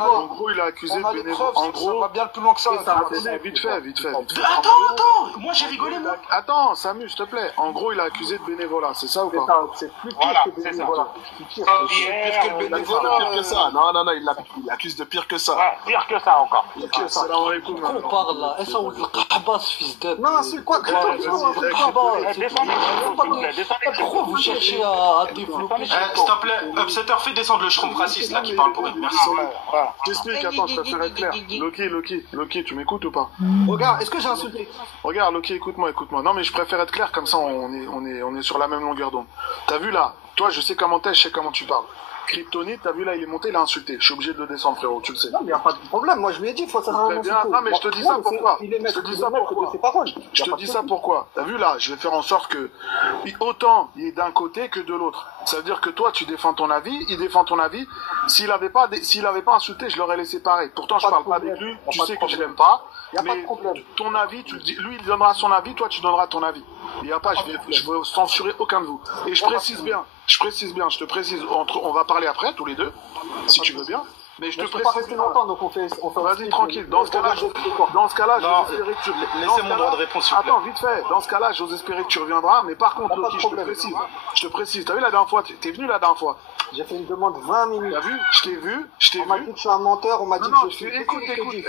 En gros, il a accusé de bénévolat. En gros, ça va bien plus loin que ça. vite fait. Attends, moi j'ai rigolé, moi. Attends, Samu, s'il te plaît. En gros, il a accusé de bénévolat, c'est ça ou pas? C'est plus pire que bénévolat. C'est pire que le bénévolat. Pire que ça. Non, il accuse de pire que ça. Ouais, pire que ça encore. Salam alaikum. On parle là. Est-ce qu'on le fils de... Non, c'est quoi? Pourquoi vous cherchez à développer? S'il te plaît, Upsetter, fais descendre le schroom raciste là qui parle pour lui. Merci. Je t'explique, attends, je préfère être clair. Loki, tu m'écoutes ou pas? Regarde, est-ce que j'ai insulté? Regarde, Loki, écoute-moi. Non, mais je préfère être clair, comme ça on est sur la même longueur d'onde. T'as vu là? Toi, je sais comment t'es, je sais comment tu parles. Kryptonite, t'as vu là, il est monté, il a insulté. Je suis obligé de le descendre, frérot, tu le sais. Non, mais il n'y a pas de problème. Moi, je lui ai dit, il faut savoir non, mais je te dis ça pourquoi? Je te dis ça pourquoi? Je te dis ça pourquoi? T'as vu là, je vais faire en sorte que autant il est d'un côté que de l'autre. Ça veut dire que toi, tu défends ton avis, il défend ton avis. S'il avait pas insulté, je l'aurais laissé pareil. Pourtant, je parle pas avec lui. Tu sais que je l'aime pas. Mais ton avis, tu le dis. Lui, il donnera son avis. Toi, tu donneras ton avis. Il y a pas, je veux censurer aucun de vous. Et je précise bien, je te précise, on va parler après, tous les deux, si tu veux bien. Mais je te précise. Pas rester longtemps, donc on fait Vas-y, tranquille. Dans ce cas-là, j'ose espérer que tu... Laissez mon droit de réponse, s'il vous plaît. Attends, vite fait. Dans ce cas-là, j'ose espérer que tu reviendras. Mais par contre, Loki, je te précise. T'as vu la dernière fois? T'es venu la dernière fois. J'ai fait une demande 20 minutes. T'as vu? Je t'ai vu. On m'a dit que je suis un menteur, on m'a dit que je suis... Écoute, je t'ai vu.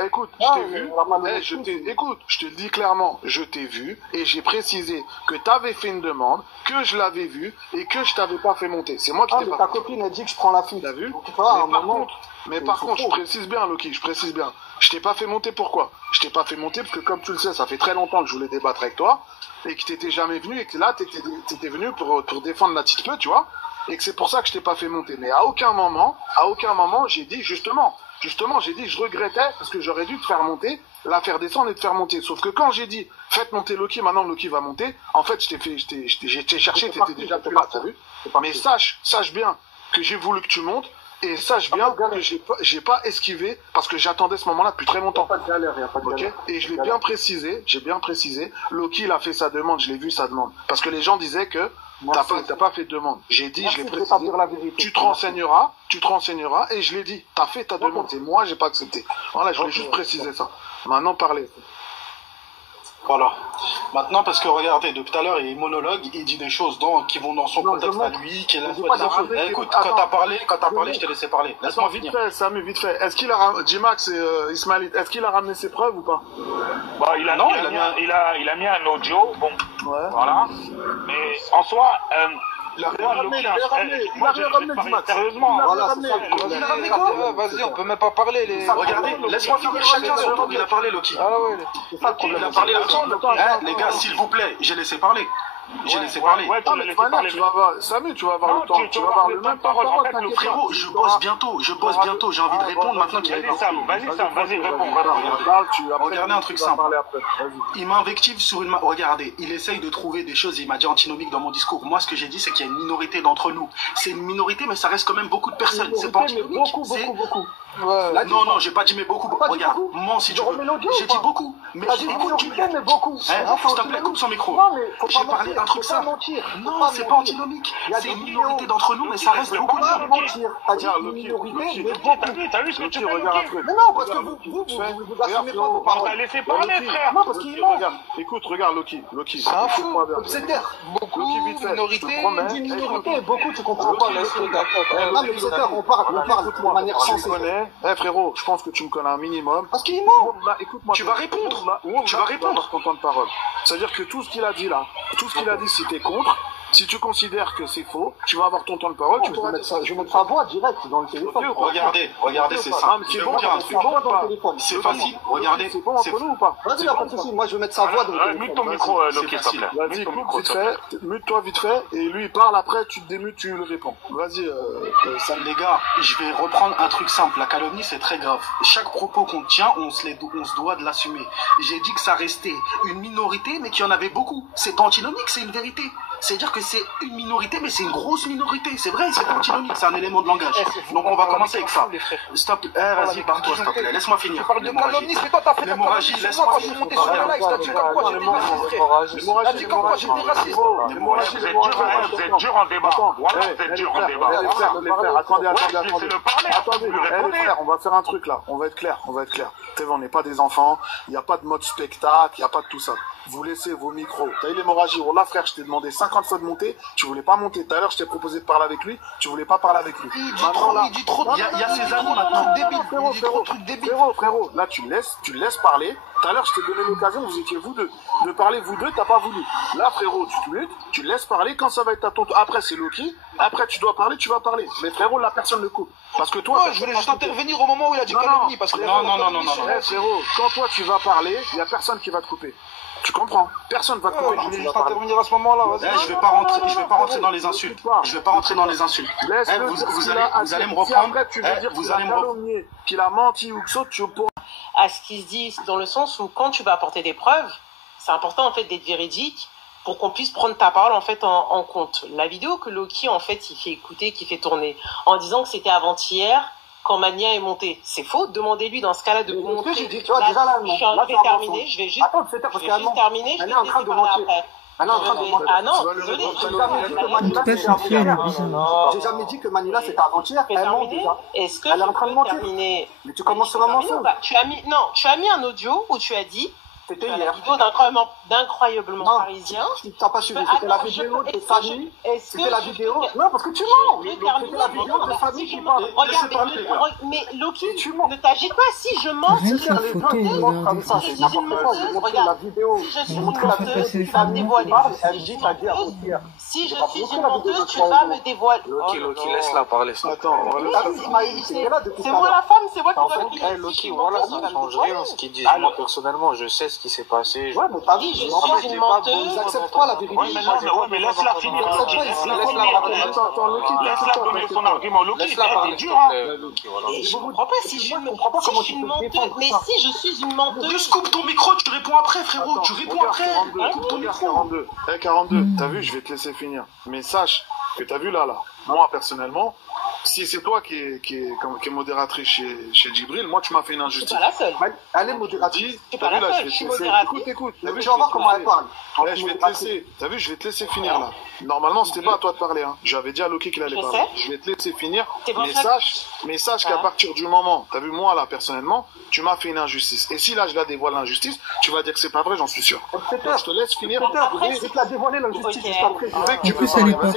Écoute, je te le dis clairement, je t'ai vu et j'ai précisé que t'avais fait une demande, que je l'avais vue et que je t'avais pas fait monter. C'est moi qui t'ai pas... Ta copine a dit que je prends la fuite. T'as vu? Mais par contre, je précise bien, Loki, je t'ai pas fait monter, pourquoi? Je t'ai pas fait monter parce que, comme tu le sais, ça fait très longtemps que je voulais débattre avec toi et que t'étais jamais venu et que là, t'étais venu pour défendre la petite peu, tu vois, et que c'est pour ça que je t'ai pas fait monter. Mais à aucun moment, j'ai dit, justement, j'ai dit, je regrettais parce que j'aurais dû te faire monter, la faire descendre et te faire monter. Sauf que quand j'ai dit, faites monter Loki, maintenant Loki va monter, en fait, j'ai cherché, t'étais déjà plus là, t'as vu? Mais sache bien que j'ai voulu que tu montes. Et sache bien que j'ai pas esquivé parce que j'attendais ce moment-là depuis très longtemps. Il n'y a pas de galère. Et je l'ai bien précisé, Loki, il a fait sa demande, je l'ai vu sa demande. Parce que les gens disaient que t'as pas fait de demande. J'ai dit, je l'ai précisé. Tu te renseigneras, et je l'ai dit, t'as fait ta demande. Et moi, j'ai pas accepté. Voilà, je voulais juste préciser ça. Maintenant, parlez. Voilà. Maintenant, parce que regardez, depuis tout à l'heure, il monologue, il dit des choses qui vont dans son contexte à lui, qui est là. Écoute, quand t'as parlé, je t'ai laissé parler. Laisse-moi finir. Vite fait, Samu, vite fait. Est-ce qu'il a, J-Max et Ismail, est-ce qu'il a ramené ses preuves ou pas? Bah, il a mis un audio, bon. Ouais. Voilà. Mais en soi, Il a rien ramené, J-Max. Sérieusement. Voilà, Il a ramené quoi? Vas-y, on peut même pas parler. Regardez, laisse-moi finir chacun son tour. Il a parlé, Loki. Ah ouais, c'est ça le Il problème. a parlé, Loki. Les gars, s'il vous plaît, j'ai laissé parler. J'ai laissé parler. Ouais, tu l'as laissé parler. Tu vas voir, Samu, tu vas avoir le temps, tu vas avoir le même temps. En fait, le Frérot, je bosse bientôt, j'ai envie de répondre maintenant qu'il est Vas-y, réponds. Regardez un truc simple. Il m'invective sur une... Regardez, il essaye de trouver des choses, il m'a dit antinomique dans mon discours. Moi, ce que j'ai dit, c'est qu'il y a une minorité d'entre nous. C'est une minorité, mais ça reste quand même beaucoup de personnes. C'est pas antinomique. Beaucoup. Non, j'ai pas dit mais beaucoup. Regarde, moi, si tu veux, j'ai dit beaucoup. Mais écoute, mais beaucoup. S'il te plaît, coupe son micro. J'ai parlé d'un truc simple. Non, c'est pas antinomique. C'est une minorité d'entre nous, mais ça reste beaucoup de gens. mentir. T'as dit une minorité, mais beaucoup. T'as vu ce que tu fais, regarde un Loki? truc. Mais non, parce que vous assumez pas vos On t'a paroles. laissé parler, frère. Non, parce qu'il ment. Écoute, regarde Loki. C'est un fou. C'est terre. Beaucoup, minorité, Une minorité, beaucoup, tu comprends pas. Non, mais c'est terre, on parle de manière sensée. Frérot, je pense que tu me connais un minimum. Parce qu'il ment. Écoute-moi. Tu vas répondre. Tu vas répondre. Ton temps de parole. C'est-à-dire que tout ce qu'il a dit là, si t'es contre, si tu considères que c'est faux, tu vas avoir ton temps de parole. Je vais mettre sa voix direct dans le téléphone. Regardez, c'est ça. Je vais vous dire un truc. C'est facile. Regardez. C'est bon entre nous ou pas? Vas-y, y'a pas de soucis. Moi, je vais mettre sa voix dans le téléphone. Mute ton micro, Loki, s'il te plaît. Vas-y, coupe vite fait, mute-toi vite fait, et lui il parle après, tu te démutes, tu le réponds. Vas-y, Les gars, je vais reprendre un truc simple. La calomnie, c'est très grave. Chaque propos qu'on tient, on se doit de l'assumer. J'ai dit que ça restait une minorité, mais qu'il y en avait beaucoup. C'est pas antinomique, c'est une vérité. C'est-à-dire que c'est une minorité, mais c'est une grosse minorité. C'est vrai, c'est antinomique, c'est un élément de langage. Donc on va commencer avec ça. Stop, vas-y, barre-toi, s'il te plaît. Laisse-moi finir. Tu parles de calomnie, c'est toi, t'as fait l'hémorragie, laisse-moi quand je suis monté sur le live, t'as dit comme quoi j'étais raciste. T'as dit comme quoi j'étais raciste. Vous êtes dur en débat. Voilà, vous êtes dur en débat. Attendez, les frères, on va faire un truc là. On va être clair. On n'est pas des enfants. Il n'y a pas de mode spectacle. Il n'y a pas de tout ça. Vous laissez vos micros. T'as eu l'hémorragie. Oh là, frère, je t'ai demandé 50 fois de monter. Tu voulais pas monter. Tout à l'heure, je t'ai proposé de parler avec lui. Tu voulais pas parler avec lui. Il dit trop. Il y a ces amis, maintenant, débiles. Il dit trop de trucs débiles. Frérot, là, tu le laisses parler. Tout à l'heure, je t'ai donné l'occasion, vous étiez vous deux. De parler vous deux, t'as pas voulu. Là, frérot, tu te mutes, tu laisses parler. Quand ça va être à ton tour. Après, c'est Loki. Après, tu dois parler, tu vas parler. Mais frérot, la personne le coupe. Parce que toi, je voulais juste intervenir au moment où il a dit calomnie. Parce que non. Frérot, quand toi, tu vas parler, il y a personne qui va te couper. Tu comprends? Personne va te couper. Je voulais juste intervenir à ce moment-là, vas-y. Je vais pas rentrer dans les insultes. Vous allez me reprendre. Après, tu veux dire qu'il a calomnié, qu'il a menti ou que ça, tu pourras. À ce qui se dit, dans le sens où quand tu vas apporter des preuves, c'est important en fait d'être véridique pour qu'on puisse prendre ta parole en fait en compte. La vidéo que Loki en fait il fait écouter, qui fait tourner, en disant que c'était avant-hier quand Mania est monté, c'est faux. Demandez-lui dans ce cas-là de vous montrer. Je vais terminer, je vais juste terminer, je vais te laisser parler après. Ah non, désolé. En tout cas, cette fille, elle est bizarre. J'ai jamais dit que Manila c'était avant-hier. Elle ment déjà. Est-ce que elle est en train de mentir. Mais tu commences sur un mensonge. Tu as mis un audio où tu as dit. C'était hier. La vidéo d'incroyablement parisien. Tu n'as pas suivi. C'était la vidéo de famille. C'était la vidéo. Non, parce que tu mens. C'était la vidéo de famille qui parle. Regarde, mais Loki, ne t'agite pas. Si je mens, Rien qu'à fouter, comme ça, c'est n'importe quoi. J'ai montré la vidéo. J'ai montré la vidéo. Tu vas me dévoiler. Elle dit t'as dit avant-hier. Si je suis une menteuse, tu vas me dévoiler. Loki, laisse-la parler. Attends, c'est moi la femme, c'est moi qui dois crier. Loki, voilà, ça ne change rien ce qu'ils disent. Moi, personnellement, je sais ce qui s'est passé. Ouais, mais t'as vu, je suis une menteuse. Ils n'acceptent pas la vérité. Ouais, mais laisse-la finir. Laisse-la donner son argument. Loki, t'es dur, hein. Je comprends pas si je suis une menteuse. Mais si je suis une menteuse. Juste coupe ton micro, tu réponds après, frérot. Tu réponds après. Coupe ton micro. 42, t'as vu, je vais te laisser finir. Mais sache que t'as vu là, moi personnellement, si c'est toi qui est modératrice chez Djibril, moi tu m'as fait une injustice. C'est pas la seule. Elle est modératrice. C'est pas la seule. Je suis modératrice. Écoute. Tu vas voir comment elle parle. Je vais te laisser. T'as vu, je vais te laisser finir là. Normalement, c'était pas à toi de parler. Hein. J'avais dit à Loki qu'il allait parler. Je vais te laisser finir. Mais sache qu'à partir du moment, t'as vu, moi là personnellement, tu m'as fait une injustice. Et si là je la dévoile l'injustice, tu vas dire que c'est pas vrai, j'en suis sûr. Je te laisse finir. Je vais te la dévoiler l'injustice juste après. En plus, elle est pas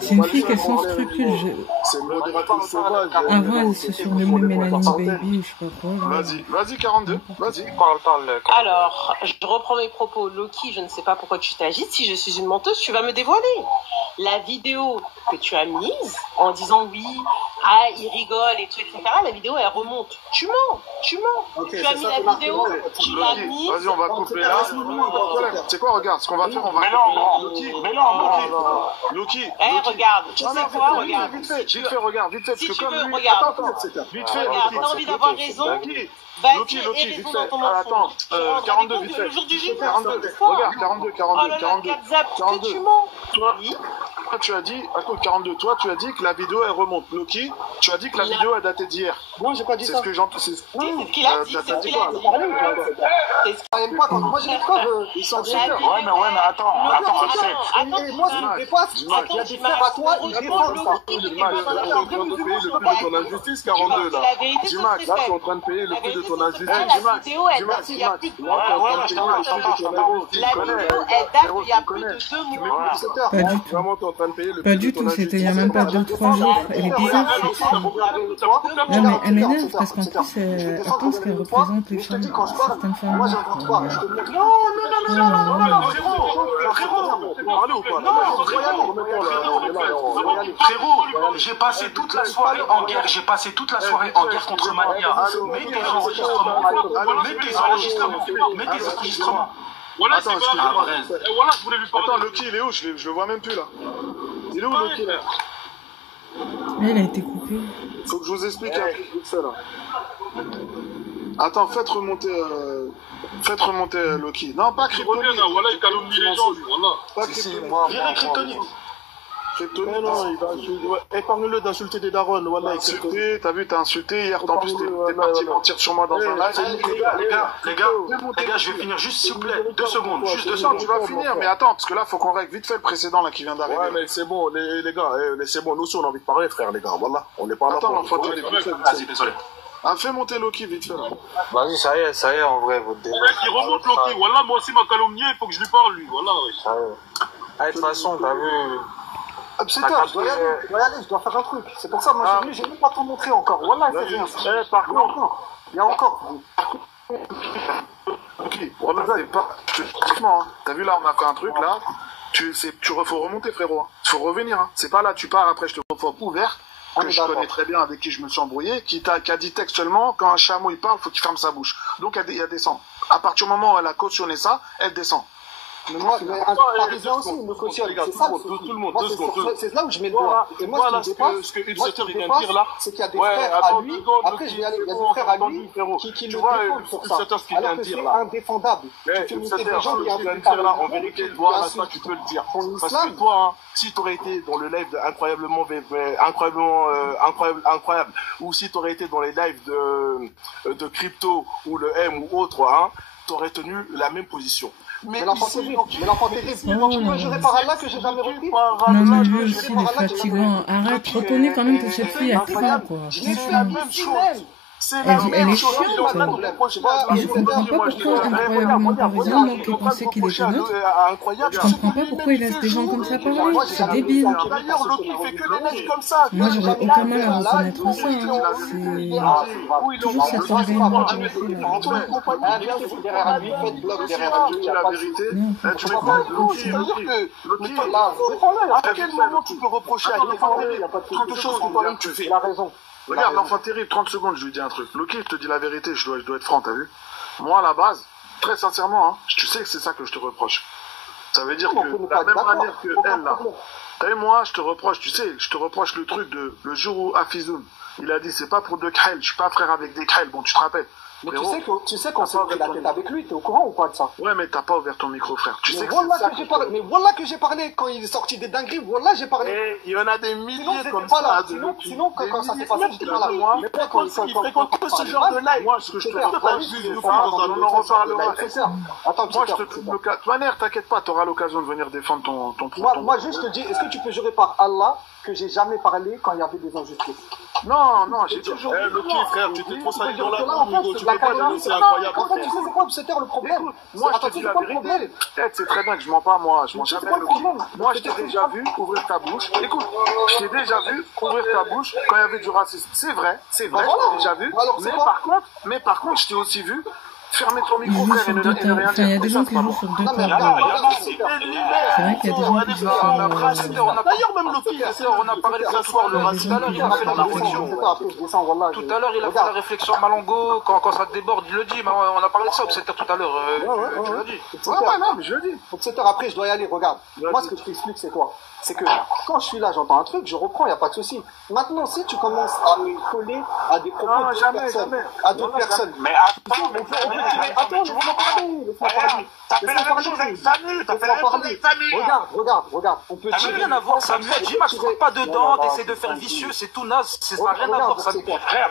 c'est une fille qui a sans scrupule. C'est une modératrice sauvage. Avant, elle se surnommait Mélanie Baby, je sais pas quoi. Vas-y, 42. Vas-y. Parle. Alors, je reprends mes propos. Loki, je ne sais pas pourquoi tu t'agites. Si je suis une menteuse, tu vas me dévoiler. La vidéo que tu as mise en disant oui, il rigole et tout, etc. La vidéo, elle remonte. Tu mens. Okay, tu as mis la vidéo, tu l'as mise. Vas-y, on va couper là. C'est quoi, regarde, ce qu'on va faire, on va couper. Loki. Regarde, tu sais quoi, regarde. Vite fait, regarde, vite fait. Si tu veux, regarde. Vite fait, t'as envie d'avoir raison. Loki, vite fait. Attends, 42, vite fait. 42, regarde, 42. Tu mens. Toi, tu as dit, écoute, 42, toi, tu as dit que la vidéo, elle remonte. Loki, tu as dit que la vidéo, elle datait d'hier. Non, j'ai pas dit ça. C'est ce que j'entends. C'est ce qu'il a dit. Moi, j'ai des preuves. Ils sont absurdeurs. Ouais, mais attends, Et moi, ce qui me dépasse, il y a des frères à toi, ils répondent ça. Ton injustice, 42, là. Dimac, là, tu es en train de payer le prix de ton injustice. La vidéo, elle date il y a plus de 2 mois. La vidéo, elle date il y a plus de 2 mois. Pas du tout, c'était il y a même pas 2-3 jours. Elle est bizarre, cette fille. Non, mais elle m'énerve parce qu'en plus, elle pense qu'elle représente les femmes, certaines femmes. Moi, j'invente pas. Frérot, j'ai passé toute la soirée en guerre. Contre Mania. Mets tes enregistrements. Voilà, attends, excusez-moi. Voilà, je voulais lui parler. Attends, Loki, il est où? Je le vois même plus là. Il est où, Loki là? Elle a été coupée. Faut que je vous explique un peu vite fait là. Attends, faites remonter Loki. Non, pas Kryptonite. Voilà, il calomnie les gens, lui. Voilà. Pas Kryptonite. Mais non, il va épargne-le d'insulter des darons. Voilà, insulté, t'as vu, t'as insulté hier. En plus, t'es parti mentir sur moi dans un live. Les gars, je vais finir juste, s'il vous plaît. 2 secondes. Juste 2 secondes. Tu vas finir, mais attends, parce que là, faut qu'on règle vite fait le précédent là qui vient d'arriver. Ouais, mais c'est bon, les gars, c'est bon. Nous aussi, on a envie de parler, frère, les gars. Voilà, on n'est pas là. Attends, l'enfant, vas-y, désolé. Ah, fais monter Loki vite fait. Vas-y, ça y est, en vrai, votre débat. Il remonte Loki. Voilà, moi aussi, m'a calomnié, il faut que je lui parle, lui. Voilà, ça y est. De toute façon, t'as vu. C'est ça, je dois y aller, je dois faire un truc. C'est pour ça, moi, je suis venu, j'ai même pas tout montré encore. Voilà, c'est bien. Par contre, il y a encore. Ok, voilà, c'est pas. Franchement, t'as vu là, on a fait un truc là. Faut remonter, frérot. Faut revenir. C'est pas là, tu pars après, je te refais ouvert. Que je connais très bien, avec qui je me suis embrouillé, qui a dit textuellement, quand un chameau il parle, faut qu'il ferme sa bouche. Donc elle descend. À partir du moment où elle a cautionné ça, elle descend. Mais moi, un Parisien aussi, il me cautionne. C'est ça, tout le monde, 2 secondes. C'est là où je mets le doigt. Et moi, ce que Illustrator vient de dire là, c'est qu'il y a des frères à lui. Après, je vais aller, il y a des frères à lui qui le défendent pour ça. Alors que c'est indéfendable. Tu fais monter des gens qui viennent de dire là, en vérité, toi, là, tu peux le dire. Parce que toi, si tu aurais été dans le live incroyable, ou si tu aurais été dans les lives de crypto ou le M ou autre, tu aurais tenu la même position. Mais l'enfant terrible, tu peux jurer par Allah que j'ai jamais repris? Non, mais lui aussi, il est fatigant. Arrête, reconnais quand même que cette fille a faim, quoi. C'est la même chose. Elle est chiante. Je comprends pas pourquoi incroyablement parisien, moi qui pensais qu'il était neutre. Je comprends pas pourquoi il laisse des gens comme ça parler. C'est débile. Moi, j'aurais aucun mal à reconnaître ça. C'est toujours cette environnement qui me fait là. La vérité, tu mets pas à quel moment tu peux reprocher à quelqu'un de choses que toi-même tu fais? Il a raison. Regarde, l'enfant terrible, 30 secondes, je lui dis un truc. Loki, je te dis la vérité, je dois être franc, t'as vu? Moi, à la base, très sincèrement, tu sais que c'est ça que je te reproche. Ça veut dire que, de la même manière que elle, là, t'as vu, moi, je te reproche, tu sais, je te reproche le truc de, le jour où Hafizoun, il a dit, c'est pas pour deux Krell, je suis pas frère avec des Krell, bon, tu te rappelles. Mais tu sais qu'on s'est pris la tête avec lui, t'es au courant ou pas de ça? Ouais, mais t'as pas ouvert ton micro, frère. Tu sais que voilà que j'ai parlé. Mais voilà que j'ai parlé quand il est sorti des dingueries. Voilà, j'ai parlé. Il y en a des milliers comme ça. Sinon, quand ça s'est passé, j'étais pas là. Mais toi, quand il fréquente que ce genre de live, moi, ce que je te dis, on en reparlera. Attends, moi, je te trouve le cas. De toute manière, t'inquiète pas, t'auras l'occasion de venir défendre ton point. Moi, juste te dis, est-ce que tu peux jurer par Allah que j'ai jamais parlé quand il y avait des injustices? Non, j'ai toujours dit. Loki, frère, tu t'es trop sali dans la cour, tu peux pas dire c'est incroyable. En fait, tu sais c'est quoi, c'était le problème? Moi, je te dis la vérité. Peut-être, c'est très bien que je mens pas, moi. Je mens jamais, Loki. Moi, je t'ai déjà vu ouvrir ta bouche. Écoute, je t'ai déjà vu ouvrir ta bouche quand il y avait du racisme. C'est vrai, je t'ai déjà vu. Mais par contre, je t'ai aussi vu fermer ton micro, frère, et ne rien dire. Il y a des gens qui jouent sur deux tables. C'est vrai qu'il y a des gens qui jouent sur... D'ailleurs, même Loki, on a parlé de ça soir, le racisme. Tout à l'heure, il a fait la réflexion. Tout à l'heure, il a fait la réflexion Malongo, quand ça déborde, il le dit. Mais on a parlé de ça, c'était tout à l'heure. Tu l'as dit. Ouais, non, mais je le dis. Donc, 7 heures après, je dois y aller. Regarde, moi, ce que je t'explique, c'est quoi? C'est que quand je suis là, j'entends un truc, je reprends, il n'y a pas de souci. Maintenant, si tu commences à me coller à des propos d'autres personnes, mais attends, je veux parler. T'as fait la même chose avec Samu, t'as fait la même chose avec Samu. Regarde, on peut tirer. Rien à voir, Samu, J-Max, tu pas dedans, t'essaies de faire vicieux, c'est tout naze, ça n'a rien à voir, Samu. Frère,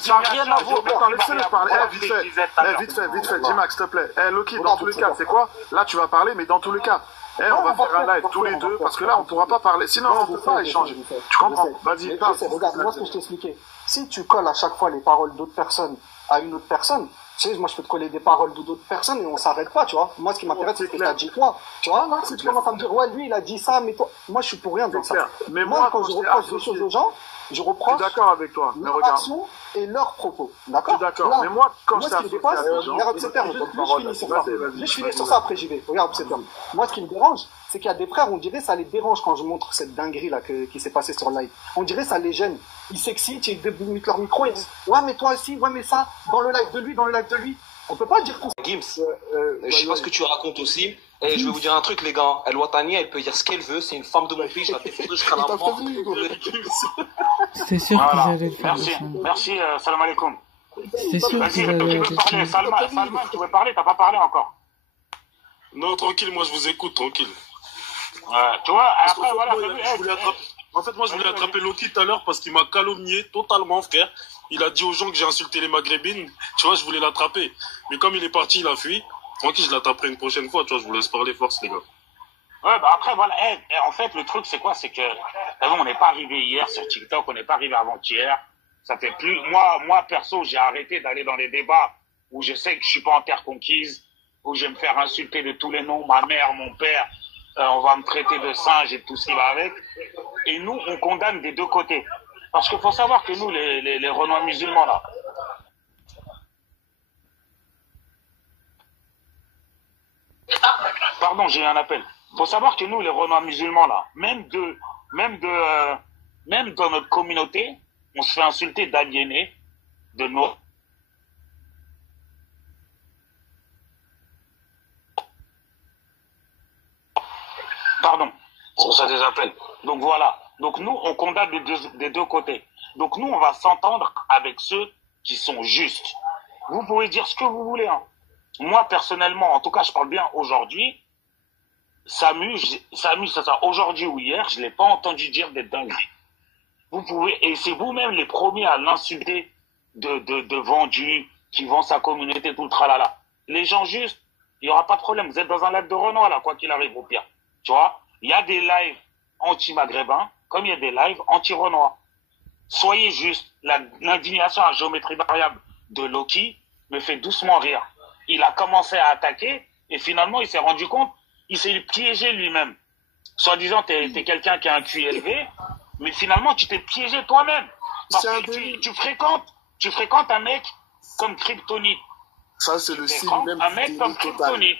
ça n'a rien à voir. Attends, laisse-le parler, vite fait, J-Max, s'il te plaît. Loki, dans tous les cas, c'est quoi? Là, tu vas parler, mais dans tous les cas. On va faire un live tous les deux, parce que là, on pourra pas parler. Sinon, on peut pas échanger. Tu comprends? Vas-y, parle. Regarde, moi, ce que je t'ai expliqué. Si tu colles à chaque fois les paroles d'autres personnes à une autre personne, tu sais, moi, je peux te coller des paroles d'autres personnes et on s'arrête pas, tu vois. Moi, ce qui m'intéresse, c'est que tu as dit toi. Tu vois, là, si tu commences à me dire, ouais, lui, il a dit ça, mais toi, moi, je suis pour rien dans ça. Mais moi, quand je reproche des choses aux gens, je reproche d'accord avec toi, mais leur action et leurs propos. D'accord? D'accord. Mais moi, quand ce qui me dépasse, regarde ce terme, je finis sur ça, après j'y vais. Regarde ce terme. Moi, ce qui me dérange, c'est qu'il y a des frères, on dirait ça les dérange quand je montre cette dinguerie là qui s'est passée sur live. On dirait ça les gêne. Ils s'excitent, ils débutent leur micro, ils disent ouais mais toi aussi, ouais mais ça, dans le live de lui. On peut pas dire tout ça. Gims, je sais pas ce que tu racontes aussi. Et je vais vous dire un truc, les gars. El Ouattani, elle peut dire ce qu'elle veut. C'est une femme de mon pays. Je la défends jusqu'à la mort. C'était sûr qu'ils allaient le faire. Merci, salam alaikum. C'est sûr Vas-y, qu'il va tu avoir veux des parler, choses. Salman, tu veux parler, t'as pas parlé encore. Non, tranquille, moi je vous écoute, tranquille. Tu vois, Parce après, qu'en voilà, fait, moi, je voulais attraper... En fait, moi, je voulais attraper Loki tout à l'heure parce qu'il m'a calomnié totalement, frère. Il a dit aux gens que j'ai insulté les Maghrébines. Tu vois, je voulais l'attraper. Mais comme il est parti, il a fui. Tranquille, je l'attraperai une prochaine fois. Tu vois, je vous laisse parler force, les gars. Ouais, bah après, voilà. En fait, le truc, c'est quoi? C'est que, on n'est pas arrivé hier sur TikTok, on n'est pas arrivé avant-hier. Ça fait plus. Moi, perso, j'ai arrêté d'aller dans les débats où je sais que je suis pas en terre conquise, où je vais me faire insulter de tous les noms, ma mère, mon père. On va me traiter de singe et tout ce qui va avec. Et nous, on condamne des deux côtés. Parce qu'il faut savoir que nous, les Renois musulmans, là, pardon, j'ai eu un appel. Il faut savoir que nous, les Renois musulmans, là, même dans notre communauté, on se fait insulter d'aliénés, de nos... Pardon. C'est ça des appels. Donc voilà. Donc nous, on condamne des deux côtés. Donc nous, on va s'entendre avec ceux qui sont justes. Vous pouvez dire ce que vous voulez. Hein. Moi, personnellement, en tout cas, je parle bien aujourd'hui. Samu, c'est ça, aujourd'hui ou hier, je ne l'ai pas entendu dire des dingueries. Vous pouvez, et c'est vous-même les premiers à l'insulter de vendus, qui vend sa communauté, tout le tralala. Les gens justes, il n'y aura pas de problème. Vous êtes dans un live de Renoir, là, quoi qu'il arrive, au pire. Tu vois, il y a des lives anti-maghrébins, comme il y a des lives anti-renois. Soyez juste, l'indignation à géométrie variable de Loki me fait doucement rire. Il a commencé à attaquer, et finalement, il s'est rendu compte, il s'est piégé lui-même. Soi-disant, t'es quelqu'un qui a un QI élevé, mais finalement, tu t'es piégé toi-même. Parce que tu fréquentes un mec comme Kryptonite. Ça, c'est le signe même un mec comme Kryptonite.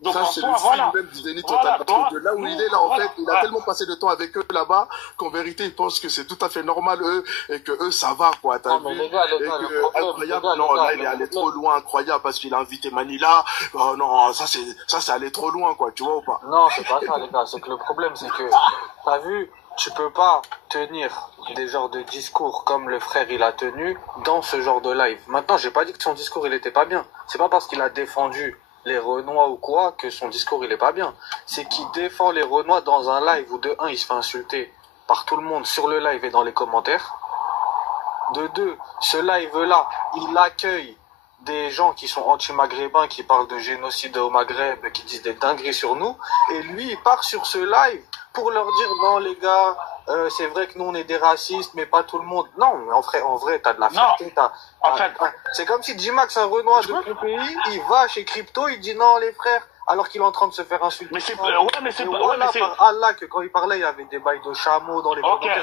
Donc, ça, c'est le signe même du déni total. Parce que de là où il est, là, en fait, il a tellement passé de temps avec eux là-bas qu'en vérité, ils pensent que c'est tout à fait normal, eux, et que eux, ça va, quoi. T'as vu? Les gars, incroyable. Non, là, il est allé trop loin, incroyable, parce qu'il a invité Manila. Oh non, ça, c'est allé trop loin, quoi. Tu vois ou pas? Non, c'est pas ça, les gars. C'est que le problème, c'est que, t'as vu, tu peux pas tenir des genres de discours comme le frère il a tenu dans ce genre de live. Maintenant, j'ai pas dit que son discours il était pas bien. C'est pas parce qu'il a défendu les Renois ou quoi que son discours il est pas bien. C'est qu'il défend les Renois dans un live où de un il se fait insulter par tout le monde sur le live et dans les commentaires. De deux, ce live là, il accueille des gens qui sont anti-maghrébins, qui parlent de génocide au Maghreb, qui disent des dingueries sur nous, et lui il part sur ce live pour leur dire non les gars, c'est vrai que nous on est des racistes, mais pas tout le monde. Non, mais en vrai, t'as de la fierté. C'est comme si J-Max, un Renoir de ton pays, il va chez Crypto, il dit non les frères, alors qu'il est en train de se faire insulter. Mais c'est par Allah que quand il parlait, il y avait des bails de chameaux dans les commentaires.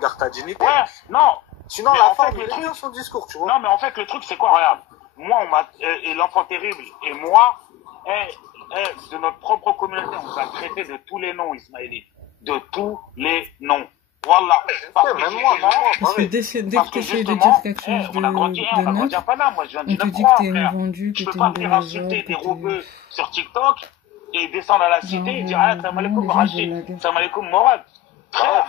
Garde ta dignité. Non. Sinon la femme, il est bien son discours, tu vois. Non, mais en fait, le truc, c'est quoi, regarde. Moi, et l'enfant terrible, et moi, de notre propre communauté, on nous a traité de tous les noms, Ismaéli. De tous les noms. Voilà. Parce que dès que tu essaies de dire quelque chose de neutre, on te dit que t'es une vendue, que t'es une insulter des rebeux sur TikTok et descendre à la cité et dire salam alaikum Rachid, salam alaikum Morad. Frère,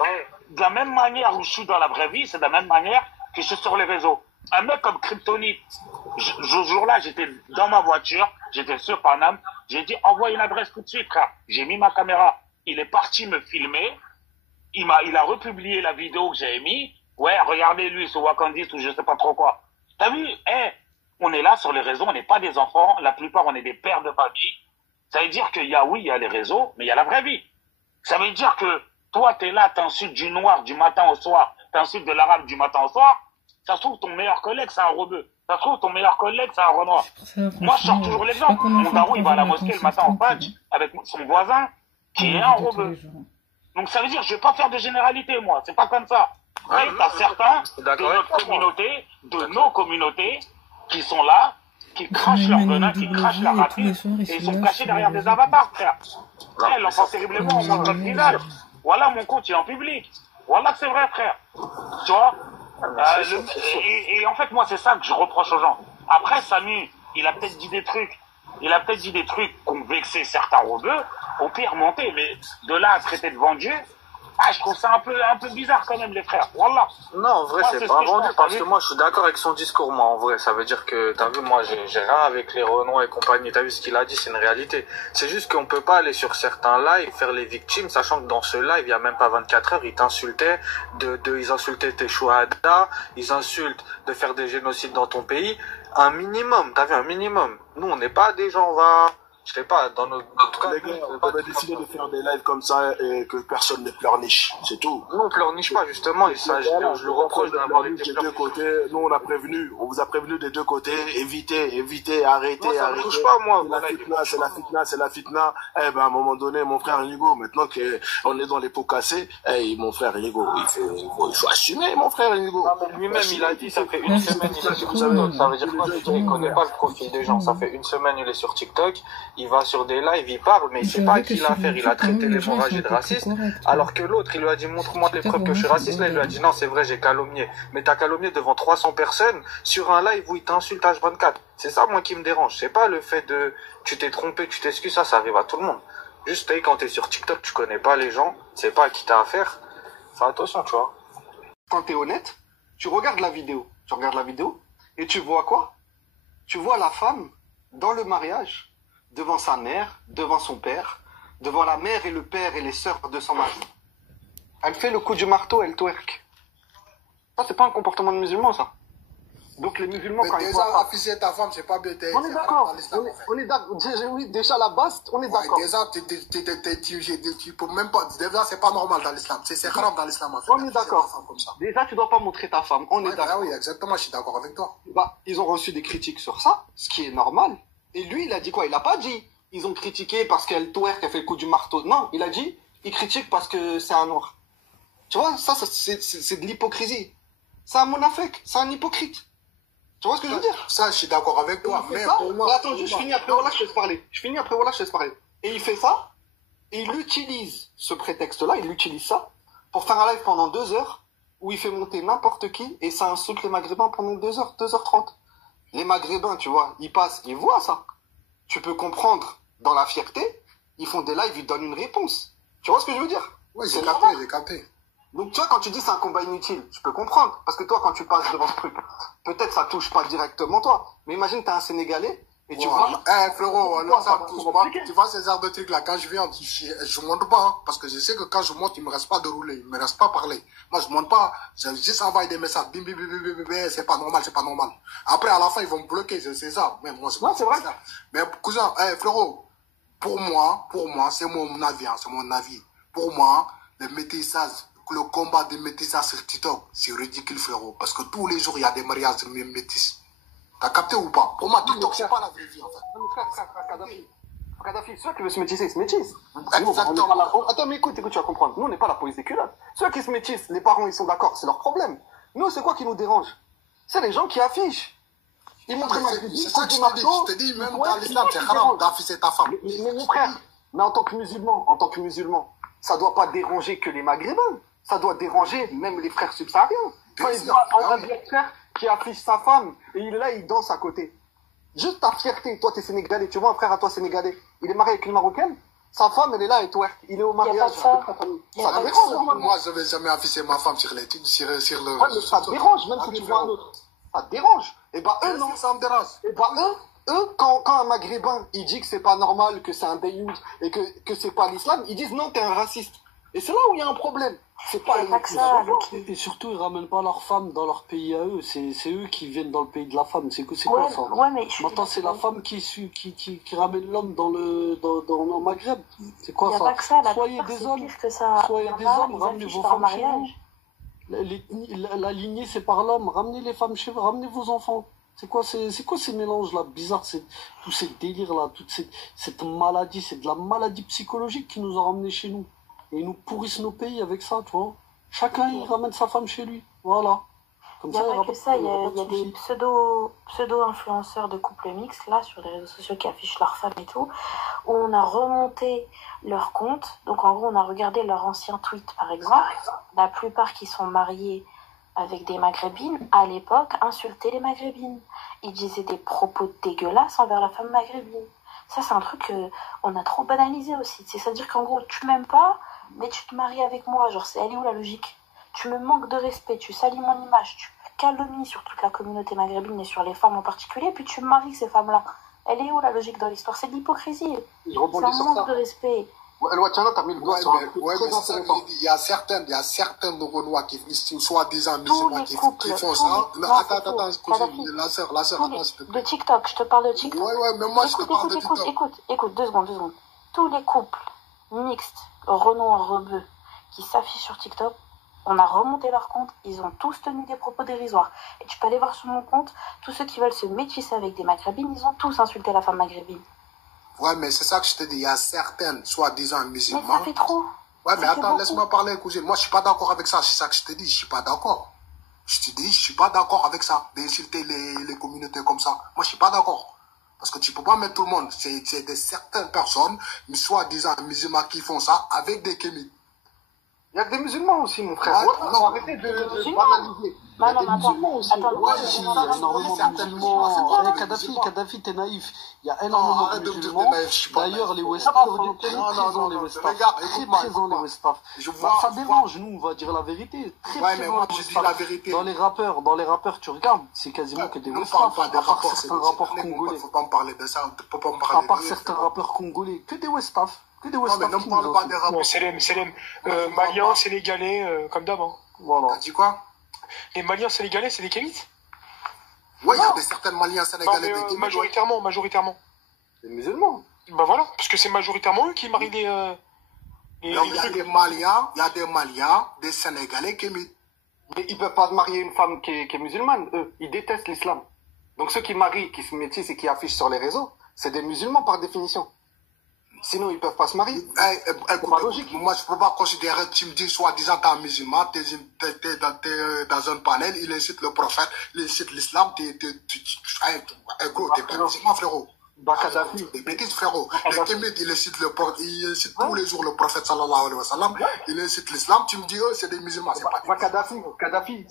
de la même manière où je suis dans la vraie vie, c'est de la même manière que je suis sur les réseaux. Un mec comme Kryptonite, ce jour-là, j'étais dans ma voiture, j'étais sur Paname, j'ai dit envoie une adresse tout de suite, frère. J'ai mis ma caméra, il est parti me filmer, il a republié la vidéo que j'avais mis. Ouais, regardez lui, ce Wakandiste ou je sais pas trop quoi. T'as vu? On est là sur les réseaux, on n'est pas des enfants, la plupart on est des pères de famille. Ça veut dire qu'il y a les réseaux, mais il y a la vraie vie. Ça veut dire que toi, t'es là, t'insultes du noir du matin au soir, t'insultes de l'arabe du matin au soir. Ça se trouve, ton meilleur collègue, c'est un rebeu. Ça se trouve, ton meilleur collègue, c'est un Renoir. Moi, je sors toujours l'exemple. Mon daron, il va à la mosquée le matin au Fajr avec son voisin, qui est un rebeu. Donc, ça veut dire, je vais pas faire de généralité, moi. C'est pas comme ça. T'as certains de notre communauté, de nos communautés, qui sont là, qui crachent leur venin, qui crachent leur rapide, et ils sont cachés derrière des avatars, frère. L'enfant terriblement, on montre notre visage. Voilà, mon compte, il est en public. Voilà que c'est vrai, frère. Tu vois? Et en fait, moi, c'est ça que je reproche aux gens. Après, Samy, il a peut-être dit des trucs. Il a peut-être dit des trucs qui ont vexé certains rebeux. Au pire, monter. Mais de là à traiter de vendu, Ah, je trouve ça un peu bizarre quand même, les frères. Wallah. Non, en vrai, c'est pas vendu parce que moi, je suis d'accord avec son discours, moi, en vrai. Ça veut dire que, t'as vu, moi, j'ai rien avec les Renois et compagnie. T'as vu ce qu'il a dit, c'est une réalité. C'est juste qu'on peut pas aller sur certains lives, faire les victimes, sachant que dans ce live, il y a même pas 24 heures, ils t'insultaient ils insultaient tes chouhadas, ils insultent de faire des génocides dans ton pays. Un minimum, t'as vu, un minimum. Nous, on n'est pas des gens, je sais pas, dans notre cas. Les gars, on avait décidé de faire des lives comme ça et que personne ne pleurniche, c'est tout. Nous, on pleurniche pas, justement, et ça, je le reproche d'avoir été des deux côtés. Nous, on vous a prévenu des deux côtés, évitez, arrêtez. Moi, ça me touche pas, moi. C'est la fitna. Eh ben, à un moment donné, mon frère Nigo, maintenant qu'on est dans les pots cassés, mon frère Nigo, il faut assumer, mon frère Nigo. Lui-même, il a dit, ça fait une semaine, il a dit, ça veut dire quoi? Il connaît pas le profil des gens. Ça fait une semaine, il est sur TikTok. Il va sur des lives, il parle, mais il sait pas à qui il a affaire. Il a traité l'hémorragie de raciste, alors que l'autre, il lui a dit, montre-moi les preuves que je suis raciste. Là, il lui a dit, non, c'est vrai, j'ai calomnié. Mais t'as calomnié devant 300 personnes sur un live où il t'insulte H24. C'est ça, moi, qui me dérange. C'est pas le fait de, tu t'es trompé, tu t'excuses, ça arrive à tout le monde. Juste, quand t'es sur TikTok, tu connais pas les gens, tu sais pas à qui t'as affaire. Fais attention, tu vois. Quand t'es honnête, tu regardes la vidéo. Et tu vois quoi? Tu vois la femme dans le mariage, devant sa mère, devant son père, devant la mère et le père et les sœurs de son mari. Elle fait le coup du marteau, elle twerk. Ça, c'est pas un comportement de musulman, ça. Donc les musulmans, mais quand déjà, ils voient afficher ta femme, c'est pas bien. On est d'accord. On est d'accord. Oui, déjà la base, on est d'accord. Déjà, tu peux même pas. Déjà, c'est pas normal dans l'islam. C'est haram dans l'islam. En fait, on est d'accord. Déjà, tu dois pas montrer ta femme. On est d'accord. Oui, exactement. Je suis d'accord avec toi. Ils ont reçu des critiques sur ça, ce qui est normal. Et lui, il a dit quoi? Il a pas dit, ils ont critiqué parce qu'elle twerk, elle fait le coup du marteau. Non, il a dit, ils critiquent parce que c'est un noir. Tu vois, ça c'est de l'hypocrisie. C'est un monafek, c'est un hypocrite. Tu vois ce que je veux dire? Ça, je suis d'accord avec toi. Mais pour moi, attends, je finis après, voilà, je te laisse parler. Et il fait ça, et il utilise ce prétexte-là, il utilise ça, pour faire un live pendant 2 heures, où il fait monter n'importe qui, et ça insulte les Maghrébins pendant 2 heures, 2h30. Les Maghrébins, tu vois, ils passent, ils voient ça. Tu peux comprendre, dans la fierté, ils font des lives, ils donnent une réponse. Tu vois ce que je veux dire? Oui, j'ai capté. Donc, tu vois, quand tu dis c'est un combat inutile, je peux comprendre. Parce que toi, quand tu passes devant ce truc, peut-être ça touche pas directement toi. Mais imagine, t'es un Sénégalais, et tu vois... frérot, non, ça me touche pas. Tu vois ces genres de trucs-là, quand je viens, je monte pas, hein, parce que je sais que quand je monte, il me reste pas de rouler, il me reste pas parler. Moi, je monte pas, je juste envoyer des messages, bim, bim, bim, bim, bim, c'est pas normal. Après, à la fin, ils vont me bloquer, c'est ça. Mais moi, c'est vrai. Ça. Mais, cousin, frérot, pour moi, c'est mon avis, hein, c'est mon avis. Pour moi, le métissage, le combat des métissage sur TikTok, c'est ridicule, frérot. Parce que tous les jours, il y a des mariages de métis. T'as capté ou pas? Pour moi, TikTok, c'est pas la vraie vie, en fait. Non, mais frère, Kadhafi, ceux qui veulent se métisser, ils se métissent. Exactement. Attends, mais écoute, tu vas comprendre. Nous, on n'est pas la police des culottes. Ceux qui se métissent, les parents, ils sont d'accord, c'est leur problème. Nous, c'est quoi qui nous dérange? C'est les gens qui affichent. Ils montrent c'est ça que je te dis. Je te dis, même dans l'islam, c'est haram d'afficher ta femme. Mais mon frère, mais en tant que musulman, ça doit pas déranger que les Maghrébins. Ça doit déranger même les frères subsahariens. Quand ils voient un black frère qui affiche sa femme, et il est là, il danse à côté. Juste ta fierté, toi t'es sénégalais, tu vois un frère à toi sénégalais, il est marié avec une marocaine, sa femme elle est là et twerk, il est au mariage. Ça dérange. Moi je vais jamais afficher ma femme sur le... Ouais, mais ça te dérange, même si tu vois un autre. Ça te dérange. Et bah eux non. Ça me dérange. Et bah eux quand un maghrébin il dit que c'est pas normal, que c'est un dayoud et que c'est pas l'islam, ils disent non t'es un raciste. Et c'est là où il y a un problème. C'est pas et surtout, ils ramènent pas leurs femmes dans leur pays à eux. C'est eux qui viennent dans le pays de la femme. C'est quoi ça? Maintenant, c'est la femme qui ramène l'homme dans le Maghreb. C'est quoi ça? Soyez des hommes. Ramenez vos femmes chez vous. La lignée, c'est par l'homme. Ramenez les femmes chez vous. Ramenez vos enfants. C'est quoi ces mélanges-là bizarres, tous ces délires-là, toute cette maladie, c'est de la maladie psychologique qui nous a ramenés chez nous. Et ils nous pourrissent nos pays avec ça, tu vois. Chacun, il ramène sa femme chez lui. Voilà. Comme ça, il n'y a pas que ça, il y a des pseudo-influenceurs de couples mixtes, là, sur les réseaux sociaux qui affichent leurs femmes et tout, où on a remonté leur compte. Donc, en gros, on a regardé leurs anciens tweets, par exemple. La plupart qui sont mariés avec des maghrébines, à l'époque, insultaient les maghrébines. Ils disaient des propos dégueulasses envers la femme maghrébine. Ça, c'est un truc qu'on a trop banalisé aussi. C'est-à-dire qu'en gros, tu m'aimes pas, mais tu te maries avec moi, genre, elle est où la logique? Tu me manques de respect, tu salis mon image, tu calomnies sur toute la communauté maghrébine et sur les femmes en particulier, puis tu maries ces femmes-là. Elle est où la logique dans l'histoire? C'est de l'hypocrisie. C'est un manque de respect. T'as mis le doigt sur un truc très intéressant. Il y a certaines Renois qui, soi-disant musulmans, qui font ça. Attends, la sœur, attends, s'il te plaît. De TikTok, je te parle de TikTok. Ouais, mais moi, je te parle de TikTok. Écoute, deux secondes. Tous les couples mixtes, Renoir, rebeux, qui s'affichent sur TikTok, on a remonté leur compte, ils ont tous tenu des propos dérisoires. Et tu peux aller voir sur mon compte, tous ceux qui veulent se métisser avec des maghrébines, ils ont tous insulté la femme maghrébine. Ouais, mais c'est ça que je te dis. Il y a certaines, soi-disant musulmans. Mais ça fait trop. Ouais, mais attends, laisse-moi parler, cousine. Moi, je suis pas d'accord avec ça. C'est ça que je te dis. Je suis pas d'accord. Je te dis, je suis pas d'accord avec ça. D'insulter les communautés comme ça. Moi, je suis pas d'accord. Parce que tu peux pas mettre tout le monde. C'est de certaines personnes, soi-disant musulmans, qui font ça avec des kémites. Il y a des musulmans aussi, mon frère. Ouais, non, arrêtez de banaliser. Il y a des musulmans aussi. Il y a énormément de musulmans. Kadhafi, t'es naïf. Il y a énormément de musulmans. D'ailleurs, les Westaf, très présents, les Westaf. Très présents, les Westaf. Ça dérange, nous, on va dire la vérité. Très présents, les Westaf. Dans les rappeurs, tu regardes, c'est quasiment que des Westaf. À part certains rappeurs congolais. Faut pas me parler de ça. À part certains rappeurs congolais, que des Westaf. Que des Westaf. Non, mais ne parle pas des rappeurs. Selem. Maliens, Sénégalais, comme d'hab. Voilà. T'as dit quoi? Les Maliens sénégalais, c'est des kémites? Ouais, il y a des certaines Maliens sénégalais des kémites. Majoritairement. Les musulmans. Bah voilà, parce que c'est majoritairement eux qui marient les il y a des Maliens, des Sénégalais kémites. Mais ils peuvent pas marier une femme qui est musulmane, eux. Ils détestent l'islam. Donc ceux qui marient, qui se métissent et qui affichent sur les réseaux, c'est des musulmans par définition. Sinon, ils peuvent pas se marier. C'est pas logique. Moi, je peux pas considérer, tu me dis, soi-disant, t'es un musulman, t'es dans un panel, il incite le prophète, il incite l'islam, t'es pas musulman, frérot. Kadhafi. Des bêtises, frérot. Les kémites, il incite tous les jours le prophète, sallallahu alayhi wa sallam, il incite l'islam, tu me dis, eux, c'est des musulmans. Kadhafi,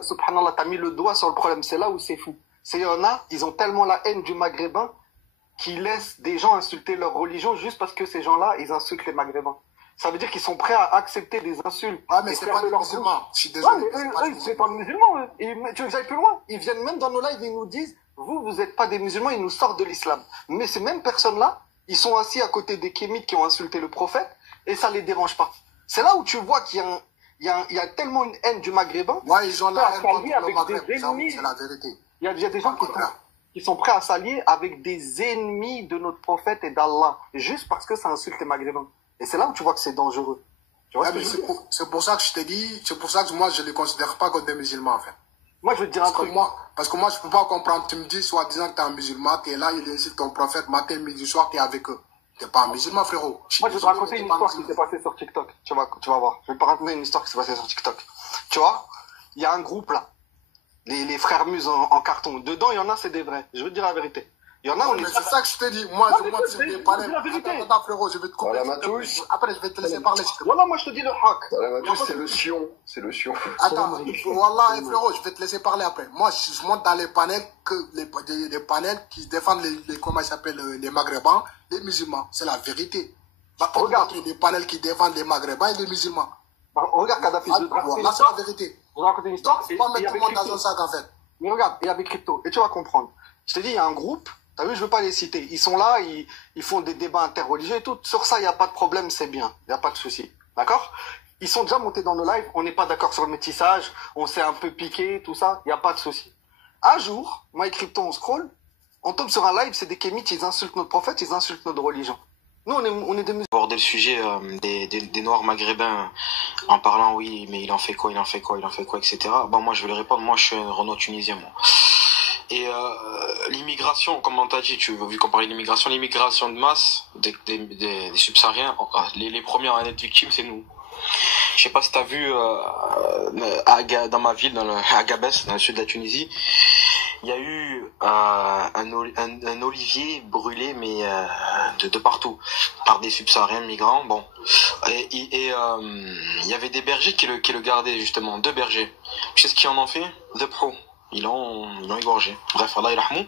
subhanallah, t'as mis le doigt sur le problème, c'est là où c'est fou. C'est, il y en a, ils ont tellement la haine du maghrébin, qui laissent des gens insulter leur religion juste parce que ces gens-là, ils insultent les Maghrébins. Ça veut dire qu'ils sont prêts à accepter des insultes. Ah, mais c'est pas des musulmans. Je suis désolé. C'est pas des musulmans, eux. Et tu veux que j'aille plus loin? Ils viennent même dans nos lives et ils nous disent, vous êtes pas des musulmans, ils nous sortent de l'islam. Mais ces mêmes personnes-là, ils sont assis à côté des kémites qui ont insulté le prophète et ça les dérange pas. C'est là où tu vois qu'il y a tellement une haine du Maghrébin. Ouais, ils ont la haine contre le Maghreb. C'est la vérité. Il y a des gens qui sont prêts à s'allier avec des ennemis de notre prophète et d'Allah, juste parce que ça insulte les Maghrébins. Et c'est là où tu vois que c'est dangereux. C'est pour ça que je t'ai dit, c'est pour ça que moi je les considère pas comme des musulmans en fait. Moi je veux te dire un truc. Parce que moi je peux pas comprendre, tu me dis soi-disant que t'es un musulman, t'es là, il incite ton prophète, matin, midi, soir, t'es avec eux. T'es pas un musulman, frérot. Moi je vais te raconter une histoire qui s'est passée sur TikTok. Tu vas voir. Je vais te raconter une histoire qui s'est passée sur TikTok. Tu vois, il y a un groupe là. Les frères muses en carton. Dedans, il y en a, c'est des vrais. Je veux te dire la vérité. Il y en a, c'est ça que je te dis. Moi, je monte sur des panels. Attends, frérot, je vais te couper. Après, je vais te laisser parler. Voilà, moi, je te dis le hack. Voilà, Matouche, c'est le sion. C'est le sion. Attends, voilà, frérot, je vais te laisser parler après. Moi, je monte dans les panels les panels qui défendent comment ils s'appellent, les Maghrébins, les musulmans. C'est la vérité. Regarde les panels qui défendent les Maghrébins et les musulmans. Regarde Kadhafi. Là, c'est la vérité. Je vais raconter une histoire. Faut pas mettre tout le monde dans un sac, en fait. Mais regarde, et avec crypto. Et tu vas comprendre. Je te dis, il y a un groupe. T'as vu, je veux pas les citer. Ils sont là, ils font des débats interreligieux et tout. Sur ça, il n'y a pas de problème, c'est bien. Il n'y a pas de souci. D'accord? Ils sont déjà montés dans le live. On n'est pas d'accord sur le métissage. On s'est un peu piqué, tout ça. Il n'y a pas de souci. Un jour, moi et Crypto, on scroll. On tombe sur un live, c'est des kémites, ils insultent notre prophète, ils insultent notre religion. Nous, on est des musulmans. Aborder le sujet des Noirs maghrébins en parlant, oui, mais il en fait quoi, etc. Bon, moi, je vais lui répondre. Moi, je suis un Renault tunisien, moi. Et l'immigration, comme on t'a dit, vu qu'on parlait d'immigration, l'immigration de masse des subsahariens, les premiers à en être victimes, c'est nous. Je sais pas si t'as vu dans ma ville, à Agabès, dans le sud de la Tunisie, il y a eu un olivier brûlé, mais de partout, par des subsahariens migrants. Bon, et il y avait des bergers qui le gardaient justement, 2 bergers. Tu sais ce qu'ils en ont fait? Ils l'ont égorgé. Bref, Allah yarhamou.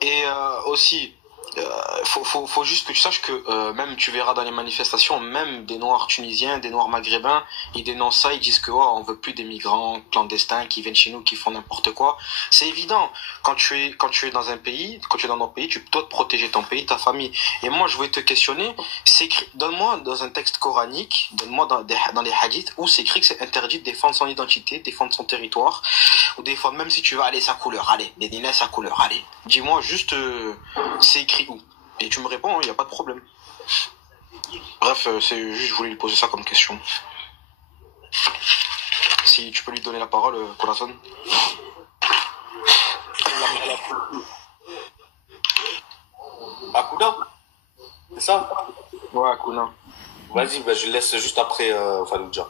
Et aussi, faut juste que tu saches que même tu verras dans les manifestations, même des Noirs tunisiens, des Noirs maghrébins, ils dénoncent ça, ils disent que on veut plus des migrants clandestins qui viennent chez nous, qui font n'importe quoi. C'est évident. Quand tu es dans un pays, quand tu es dans notre pays, tu dois te protéger ton pays, ta famille. Et moi, je voulais te questionner. Donne-moi dans un texte coranique, donne-moi dans les hadiths où c'est écrit que c'est interdit de défendre son identité, défendre son territoire, ou défendre même si tu veux aller sa couleur, allez, dénigrer sa couleur, allez. Dis-moi juste, c'est écrit où? Et tu me réponds, il n'y a pas de problème. Bref, c'est juste, je voulais lui poser ça comme question. Si tu peux lui donner la parole, Corazon. Akuna, c'est ça? Ouais, Akuna. Vas-y, je laisse juste après Fallujah.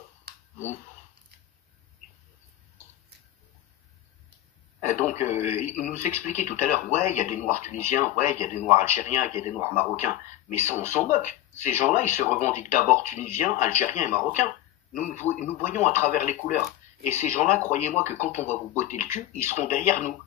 Donc, il nous expliquait tout à l'heure, ouais, il y a des Noirs tunisiens, ouais, il y a des Noirs algériens, il y a des Noirs marocains. Mais ça, on s'en moque. Ces gens-là, ils se revendiquent d'abord tunisiens, algériens et marocains. Nous voyons à travers les couleurs. Et ces gens-là, croyez-moi que quand on va vous botter le cul, ils seront derrière nous.